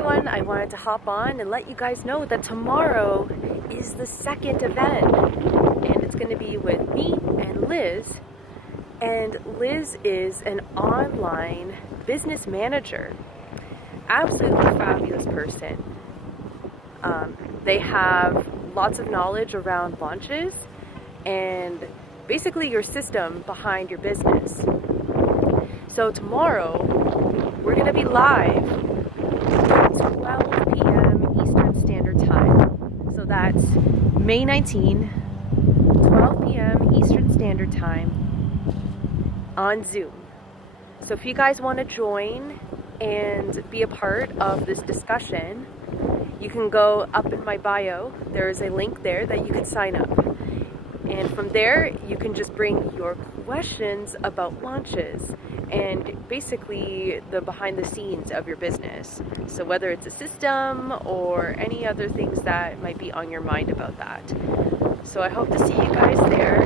everyone, I wanted to hop on and let you guys know that tomorrow is the second event, and it's going to be with me and Liz. And Liz is an online business manager, absolutely fabulous person. They have lots of knowledge around launches and basically your system behind your business. So tomorrow we're going to be live at 12 p.m. Eastern Standard Time. So that's May 19, 12 p.m. Eastern Standard Time on Zoom. So if you guys want to join and be a part of this discussion, you can go up in my bio. There is a link there that you can sign up. And from there, you can just bring your questions about launches and basically the behind the scenes of your business. So whether it's a system or any other things that might be on your mind about that. So I hope to see you guys there.